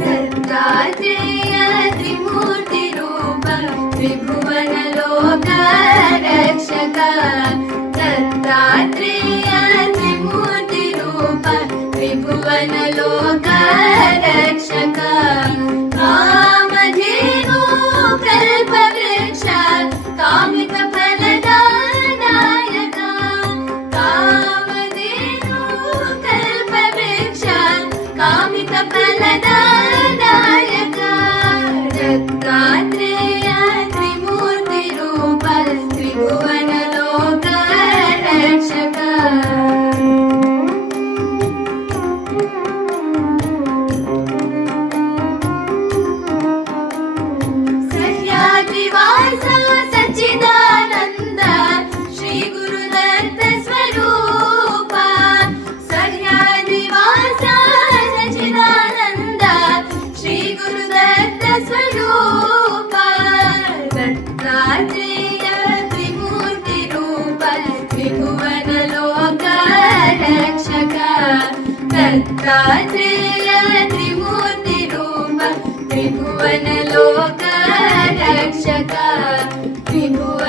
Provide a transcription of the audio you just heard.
दत्तात्रेय त्रिमूर्तिरूप त्रिभुवनलोक रक्षक दत्तात्रेय त्रिमूर्तिरूप त्रिभुवनलोक रक्षक कामधेनु कल्पवृक्ष कामितफलदायक कामधेनु कल्पवृक्ष कामितफलदायक दत्तात्रेय त्रिमूर्तिरूप त्रिभुवनलोक रक्षक सह्याद्रिवास सच्चिदानन्द श्री गुरुदत्त स्वरूप सह्याद्रिवास सच्चिदानन्द श्री गुरुदत्त स्वरूप दत्तात्रेय त्रिमूर्तिरूप त्रिभुवनलोक रक्षक दत्तात्रेय त्रिमूर्तिरूप त्रिभुवनलोक रक्षक त्रिभुवन